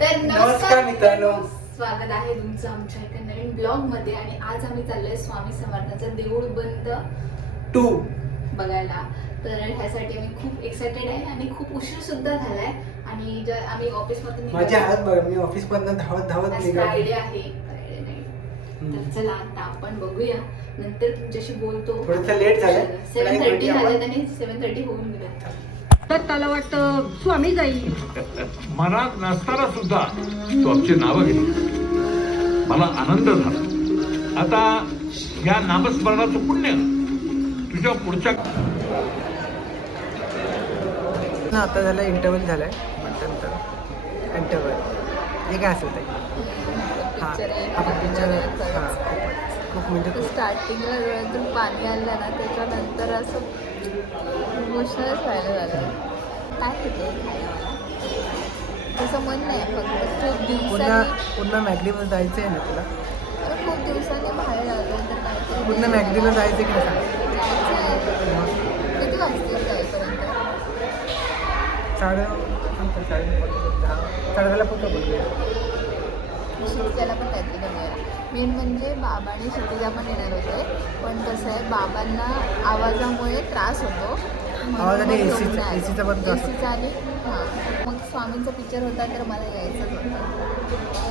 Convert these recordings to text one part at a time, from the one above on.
तर नमस्कार मित्रांनो, स्वागत आहे तुमचं आमच्या एका नवीन ब्लॉग मध्ये. आणि आज आम्ही चाललोय स्वामी समर्थांचं देऊळ बंद 2 बघायला. तर ह्यासाठी आम्ही खूप एक्साइटेड आहे आणि खूप उशीर सुद्धा झालाय. आणि जर आम्ही ऑफिस मधून माझ्या हात बघा, मी ऑफिस मधनं धावत धावत निघालो. फ्रायडे आहे, फ्रायडे नाही. तर चला आता आपण बघूया, नंतर तुमच्याशी बोलतो. थोडंसं लेट झालं, 7:30 झालं आणि 7:30 होऊन गेलं. तर त्याला वाटतं स्वामी जाईल. मनात नसताना सुद्धा तू आमची नावं घेतली, मला आनंद झाला. आता या नामस्मरणाचं पुण्य तुझ्या पुढच्या आता झालं इंटरव्हल झालाय, नंतर इंटरव्हल हे काय असेल ते. हा आपण पिक्चर खूप म्हणजे स्टार्टिंगला डोळ्यातून पाणी आलं ना, त्याच्यानंतर असं इमोशनलच व्हायला झालं. काय होते तसं मन नाही, फक्त खूप दिवसांनी पुन्हा मॅगडीमध्ये जायचं आहे ना तुला? खूप दिवसांनी बाहेर आलो तर काहीतरी पुन्हा मॅगडीला जायचं की नाही? किती वाजतील जाईपर्यंत? साडेला पोहोचतो बोलतो. क्षितिजाला पण काहीतरी घेऊया. मेन म्हणजे बाबा आणि क्षितिजा पण येणार होते, पण कसं आहे बाबांना आवाजामुळे त्रास होतो. आवाजाने एसीचा पण त्रास होतो. एसीचा आणि हां, मग स्वामींचा पिक्चर होता तर मला यायचंच होतं.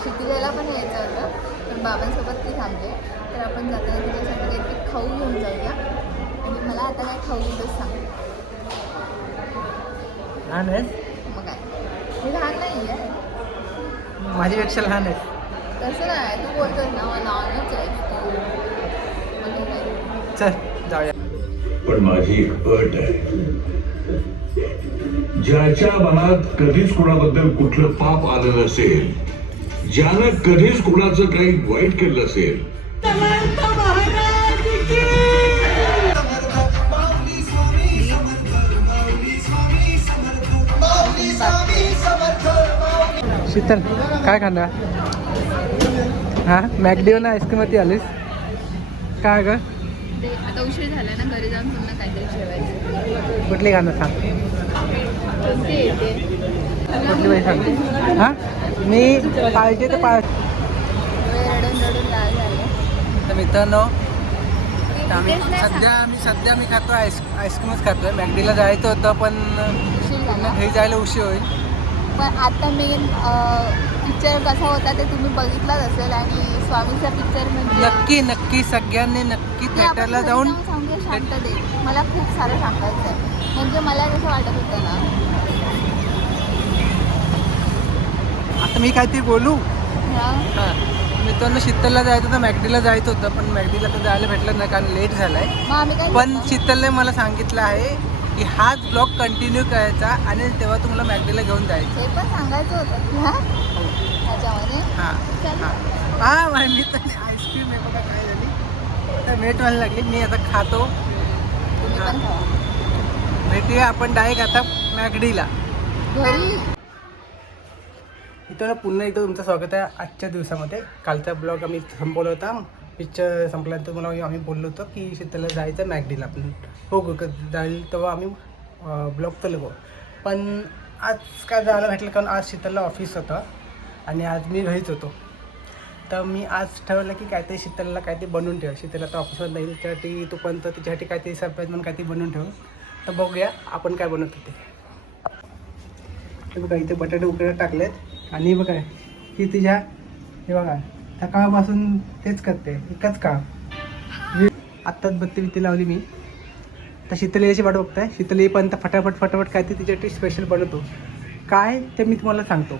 क्षितिजाला पण यायचं होतं, पण बाबांसोबत ती थांबले. तर आपण जाताना तिच्यासाठी काहीतरी खाऊ घेऊन जाऊया. आणि मला आता काय खाऊ घेतच सांग. लहान आहे, मग काय, मी लहान नाही आहे, माझ्यापेक्षा लहान आहे. तसं नाही, तू बोलतोय ना मला नॉनच आहे तू. मग काय, चल जाऊया. पण माझी एक अट आहे. ज्याच्या मनात कधीच कोणाबद्दल कुठलं पाप आलं नसेल, ज्यानं कधीच कोणाचं काही वाईट केलं नसेल, शीतल काय खाणार? हा मॅगडीवर ना आईस्क्रीमवरती आलीस काय ग? ते आता उशीर झाला ना, घरी जाऊन पुन्हा काहीतरी जेवायचं. कुठली खाणं सांग? कोणती येते? कुठली बाई सांगते? हां मी पाहिजे तर रडून रडून लाल झाले. तर मित्रांनो, तेच नाही सध्या मी खातो आईस्क्रीमच खातोय. मॅगडीला जायचं होतं पण उशीर झाला. घरी जायला उशीर होईल. पण आता मेन पिक्चर कसा होता ते तुम्ही बघितलाच असेल. आणि स्वामीचा पिक्चर म्हणजे नक्की सगळ्यांनी नक्की ते आपण थिएटरला घरी जाऊन सांगूया शांततेत. मला खूप सारं सांगायचं आहे. म्हणजे मला कसं वाटत होतं ना, आता मी काहीतरी बोलू. हां, हां मित्रांनो, शीतलला जायचं होतं, मॅगडीला जायचं होतं पण मॅगडीला तर जायला भेटलं नाही कारण लेट झालाय. मग आम्ही काय पण केलं? शीतलने मला सांगितलं आहे की हाच ब्लॉग कंटिन्यू करायचा आणि तेव्हा तुम्हाला मॅगडीला घेऊन जायचं. हे पण सांगायचं होतं की हां त्याच्यामध्ये हां चल. हां मी तर आईस्क्रीम आहे बघा काय झाली, आता वेट व्हायला लागली. मी आता खातो. तुम्ही पण खावा भेटूया आपण डायरेक्ट आता मॅगडीला. घरी. इथं पुन्हा एकदा तुमचं स्वागत आहे आजच्या दिवसामध्ये. कालचा ब्लॉग आम्ही संपवला होता. पिक्चर संपल्यानंतर मला आम्ही बोललो होतो की शीतलला जायचं मॅगडीला. आपण हो जाईल तेव्हा आम्ही ब्लॉग चालू. पण आज काय जायला भेटलं कारण आज शीतलला ऑफिस होतं आणि आज मी घरीच होतो. तर मी आज ठरवलं की काहीतरी शीतलला काहीतरी बनवून ठेव. शीतल आता ऑफिसवर नाही, त्यासाठी तोपर्यंत तिच्यासाठी काहीतरी सरप्राईज म्हणून काहीतरी बनवून ठेवू. तर बघूया आपण काय बनवतो ते. बघा इथे बटाटे उकडे टाकलेत आणि बघा ही तुझ्या हे बघा सकाळपासून तेच करते, एकच काम. आत्ताच बत्ती बित्ती लावली मी. तर शीतल याची वाट बघताय. शीतल येईपर्यंत फटाफट काय ते तिच्यासाठी स्पेशल बनवतो. काय ते मी तुम्हाला सांगतो.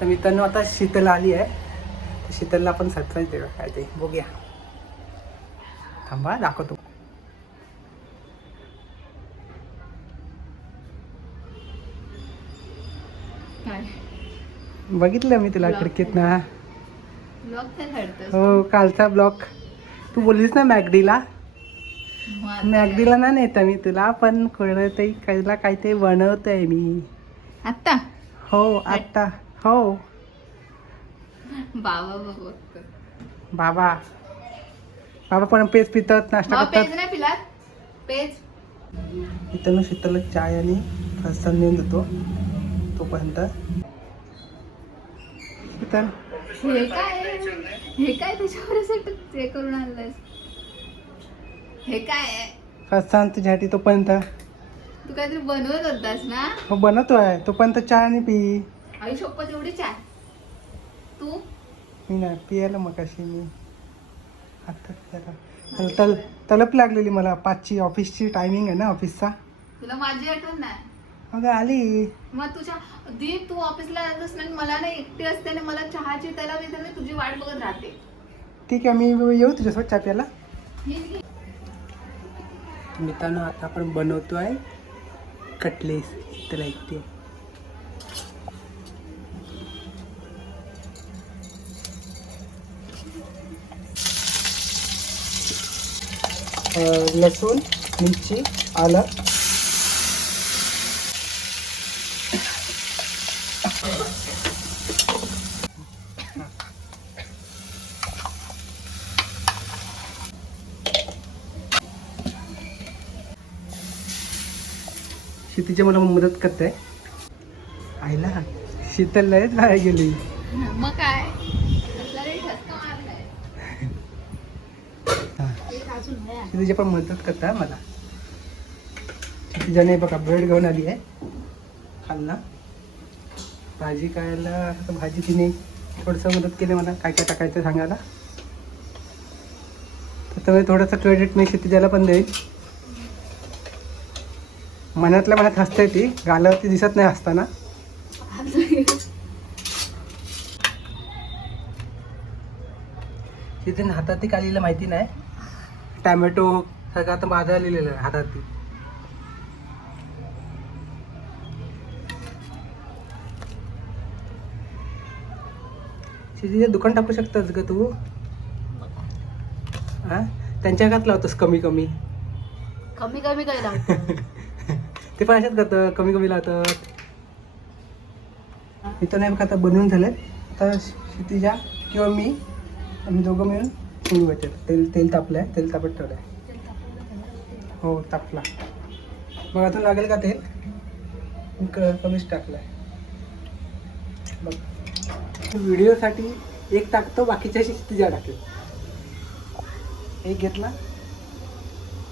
तर मित्रांनो आता शीतल आली आहे. तर शीतलला आपण सरप्राईज देऊया काय ते बघूया. थांबा दाखवतो. बघितलं मी तुला खिडकीत ना. ब्लॉग काय काढतोस? हो कालचा ब्लॉग तू बोललीस ना मॅगडीला. मॅगडीला ना नेता मी तुला, पण कोणतरी काहीला काहीतरी बनवतोय मी आत्ता. हो आत्ता. हो बाबा बघतो. बाबा पण पेज पितात, नाश्ता पेज करतात. नाही पिलात पेज. इथं शीतल चाय आणि फरसाण नेऊन देतो तोपर्यंत. शीतल हे काय त्याच्यावर असं ते करून आणलंयस? हे काय आहे? कसं सांग तुझ्यासाठी तोपर्यंत तू काहीतरी बनवत होतास ना? हो बनवतोय तोपर्यंत चहा आणि पी. आई शपथ एवढी चाय तू? मी नाही पियाला मग कशी मी आता त्याला तलप लागलेली मला 5ची ऑफिसची टायमिंग आहे ना ऑफिसचा. तुला माझी आठवण नाही? मग आली. मग तुझ्या दीप तू ऑफिसला जातस ना, मला नाही एकटी असते ना, मला चहाची त्याला मी तुझी वाट बघत राहते. ठीक आहे मी येऊ तुझ्यासोबत चहा प्यायला. ही मित्रांनो आता आपण बनवतोय कटलेस तर ऐकते. लसूण मिरची आलं शेतीची मला मदत करते आईला. शीतल लयच बाहेर गेली. मग काय कसला रे ठसका मारलाय. शेतीची पण मदत करता मला. शेतीच्याने बघा ब्रेड घेऊन आली आहे खाल्ला. भाजी खायला भाजी तिने थोडंसं मदत केली मला काय काय टाकायचं सांगायला. त्यामुळे थोडंसं क्रेडिट मी शेतीच्याला पण देईन. मनातल्या मनात हसते ती गालावरती दिसत नाही हसताना. तिथे हातात ती कालीला माहिती नाही. टॅमॅटो सगळं आता माझा लिहिलेलं आहे हातात ती. शेतीचं दुकान टाकू शकतोस ग तू. हा त्यांच्या घात लावतोस कमी कमी कमी कमी काय लावतो. ते पण अशात करतं कमी कमी लावतात. इथं नाही बघा आता बनवून झाले. आता शेतीच्या किंवा मी आम्ही दोघं मिळून उडवायचे. तेल तापलं आहे. तेल तापत ठेवलं आहे. हो तापला. मग अजून लागेल का तेल? कमीच टाकलं आहे बघ. व्हिडिओसाठी एक टाकतो बाकीच्या शेतीच्या टाकेल. एक घेतला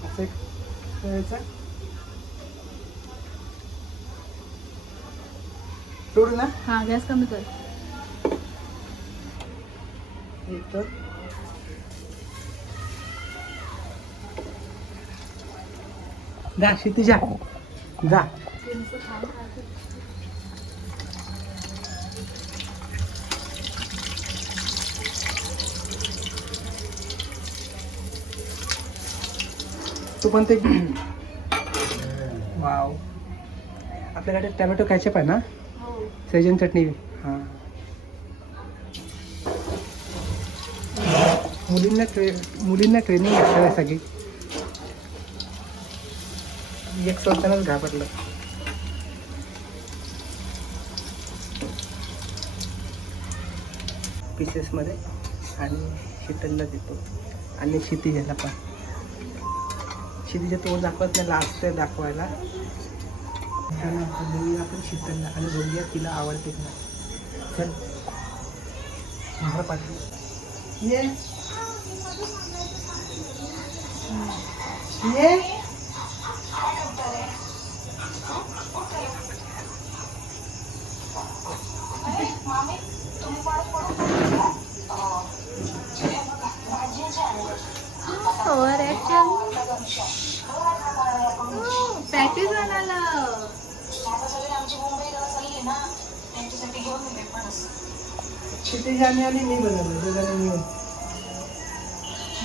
असं एक करायचं. सोडू ना. हा गॅस कमी कर. एक तर जा शेती जा जा. तू पण ते वाव. आपल्याकडे टॅमॅटो कॅचअप आहे ना. सेजन चटणी. हां मुलींना ट्रेनिंग आहे सगळी. एक सोडतानाच घाबरलं. पीसेसमध्ये आणि शीतलला देतो आणि क्षितिजाला पण. क्षितिजा तो दाखवत नाही लास्ट दाखवायला. आपण शीतलला आणि बघूया तिला आवडते का. चल मला पाठव ये ये. पॅटीस बनायला क्षितिजाने आणि मी बनवलं दोघांनी मिळून.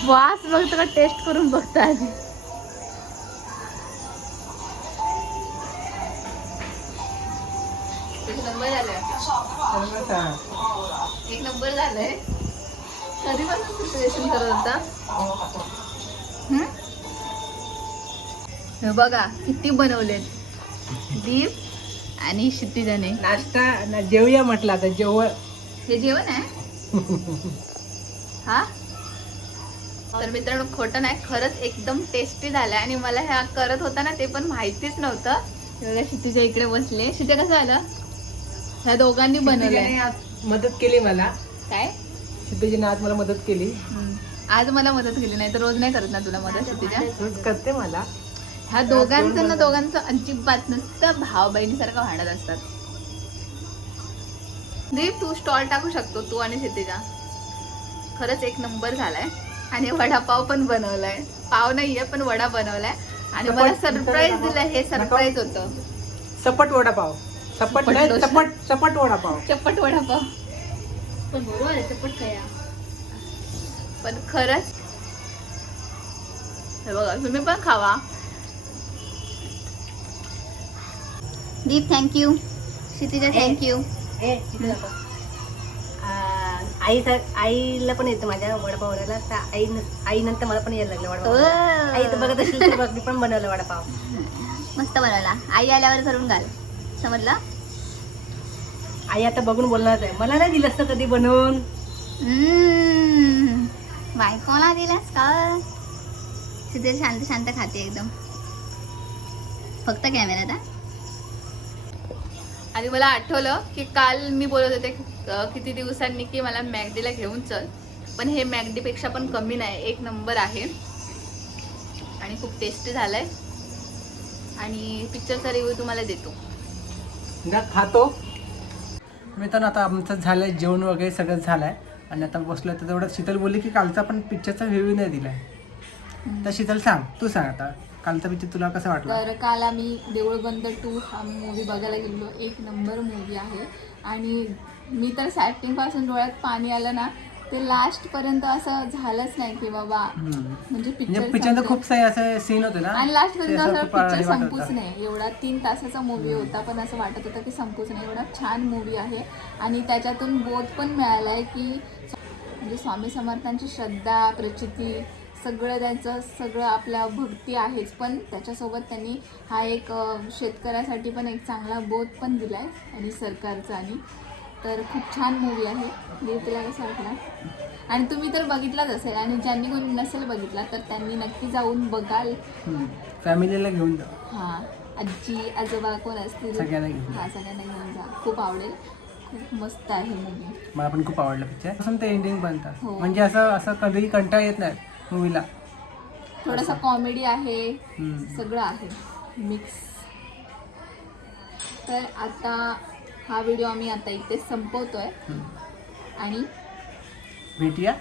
वास बघतो का टेस्ट करून बघता आधी. एक नंबर झालंय. एक नंबर झालंय. कधीपासून प्रिपरेशन करत होता? हे बघा किती बनवलेत दीप आणि क्षितिजाने. नाश्ता जेवूया म्हटलं आता. हे जेवण आहे हा. तर मित्रांनो खोटं नाही खरंच एकदम टेस्टी झालं. आणि मला ह्या करत होता ना ते पण माहितीच नव्हतं. एवढ्या क्षितिजा इकडे बसले. क्षितिजा कसं आलं? ह्या दोघांनी बनवलंय. क्षितिजाने आज मदत केली मला. काय क्षितिजाने आज मला मदत केली. आज मला मदत केली, नाही तर रोज नाही करत ना तुला मदत क्षितिजा. रोज करते मला. ह्या दोघांचं अजिबात नसतं, भाव बहिणीसारखं भांडत असतात. दीप तू स्टॉल टाकू शकतो, तू आणि क्षितिजा. खरंच एक नंबर झालाय. आणि वडापाव पण बनवलाय. पाव नाहीये पण वडा बनवलाय आणि मला सरप्राईज दिलाय. हे सरप्राईज होतं. सपट वडापाव. सपट नाही, सपट वडापाव. चप्पट वडापाव. पण बरोबर आहे, चपट काय पण खरंच हे बघा, तुम्ही पण खावा. दीप थँक्यू. क्षितिजा थँक्यू. आईला पण येतं माझ्या वडापाव बनवायला, तर आई नंतर मला पण यायला लागलं वडापाव. आई तर बघत असेल तर बघ, मी पण बनवलं वडापाव. मस्त बनवला. आई आल्यावर करून घाल, समजलं. आई आता बघून बोलणार आहे, मला नाही दिलं असतं कधी बनवून. बायकोला दिलास का? तिथे शांत शांत खाते एकदम, फक्त कॅमेऱ्यात. आणि मला आठवलं की काल मी बोलत होते किती दिवसांनी की मला मॅगडीला घेऊन चल, पण हे मॅगडीपेक्षा पण कमी नाही, एक नंबर आहे आणि खूप टेस्टी झालंय. आणि पिक्चरचा रिव्ह्यू तुम्हाला देतो. खातो मी तर. आता आमचं झालंय जेवण वगैरे सगळं झालंय आणि आता बसलो. तर तेवढं शीतल बोलली की कालचा पण पिक्चरचा रिव्ह्यू नाही दिलाय. तर शीतल सांग, तू सांग आता कालचा पिक्चर तुला कसा वाटला? तर काल आम्ही देऊळ बंद 2 हा मूवी बघायला गेलो. एक नंबर मूवी आहे. आणि मी तर स्टार्टिंगपासून डोळ्यात पाणी आलं ना, ते लास्ट पर्यंत असं झालंच नाही की बाबा म्हणजे पिक्चर खूप सारे असे सीन होते ना, आणि लास्ट पर्यंत असं खूप पिक्चर भारी वाटत संपूच होता. नाही. एवढा 3 तासाचा मूवी होता पण असं वाटत होतं की संपूच नाही. एवढा छान मूवी आहे. आणि त्याच्यातून बोध पण मिळालाय की म्हणजे स्वामी समर्थांची श्रद्धा, प्रचिती, सगळं त्यांचं सगळं आपल्या भक्ती आहेच, पण त्याच्यासोबत त्यांनी हा एक शेतकऱ्यासाठी पण एक चांगला बोध पण दिलाय आणि सरकारचा. आणि तर खूप छान मूवी आहे. देव तुला कसं वाटला? आणि तुम्ही तर बघितलाच असेल, आणि ज्यांनी कोणी नसेल बघितला तर त्यांनी नक्की जाऊन बघाल. फॅमिलीला घेऊन जा. हां, आजी आजोबा कोण असतील सगळ्यांना घेऊन जा. सगळ्यांना घेऊन जा. खूप आवडेल. खूप मस्त आहे मूवी. मला पण खूप आवडलं पिक्चर पासून ते एंडिंग बनतात. हो. म्हणजे असं कधीही कंटाळा येत नाही मूवीला. थोडासा कॉमेडी आहे, सगळं आहे मिक्स. तर आता हा व्हिडिओ आम्ही आता इथेच संपवतोय आणि भेटूया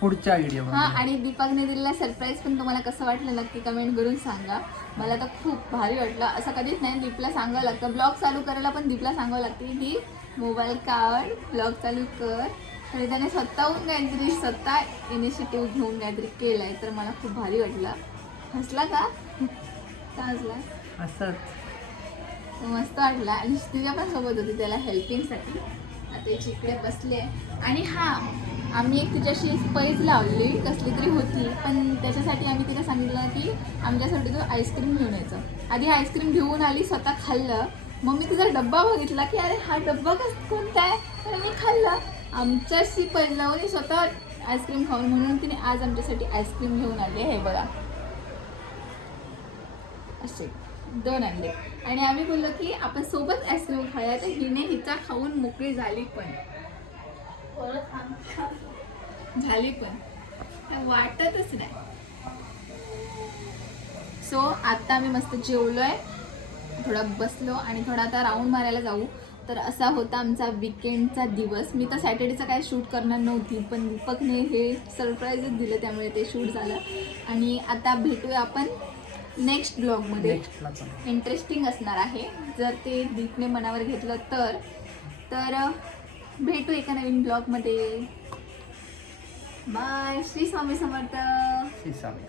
पुढच्या व्हिडिओ. हां, आणि दीपकने दिलेला सरप्राईज पण तुम्हाला कसं वाटलं नक्की कमेंट करून सांगा. मला तर खूप भारी वाटलं. असं कधीच नाही, दीपला सांगावं लागतं. ब्लॉग चालू करायला पण दीपला सांगावं लागते की मोबाईल काढ, ब्लॉग चालू कर. आणि त्याने स्वतःहून काहीतरी स्वतः इनिशिएटिव्ह घेऊन काहीतरी केलं आहे, तर मला खूप भारी वाटलं. हसला का? का हसला? असंच मस्त वाटला. आणि तिच्या पण सोबत होती त्याला हेल्पिंगसाठी. आता याची इकडे बसले. आणि हां, आम्ही एक तिच्याशी पैज लावली कसली तरी होती, पण त्याच्यासाठी आम्ही तिला सांगितलं की आमच्यासाठी तो आईस्क्रीम घेऊन यायचं. आधी आईस्क्रीम घेऊन आली, स्वतः खाल्लं. मग मी तिचा डब्बा बघितला की अरे हा डब्बा कोणता आहे, तर मी खाल्लं. आमच्याशी पैज लावून स्वतः आईस्क्रीम खाऊन, म्हणून तिने आज आमच्यासाठी आईस्क्रीम घेऊन आले. हे बघा, असे 2 आणले. आणि आम्ही बोललो की आपण सोबत आईस्क्रीम खाऊया, तर हिने हिचा खाऊन मोकळी झाली पण वाटतच नाही. सो आता आम्ही मस्त जेवलोय, थोडा बसलो आणि थोडा आता राऊंड मारायला जाऊ. तर असा होता आमचा विकेंडचा दिवस. मी तर सॅटर्डेचं काय शूट करणार नव्हती, पण दीपकने हे सरप्राईजच दिलं, त्यामुळे ते शूट झालं. आणि आता भेटूया आपण नेक्स्ट ब्लॉगमध्ये. इंटरेस्टिंग असणार आहे जर ते दीपने मनावर घेतलं तर भेटू एका नवीन ब्लॉगमध्ये. बाय. श्री स्वामी समर्थ. श्री स्वामी.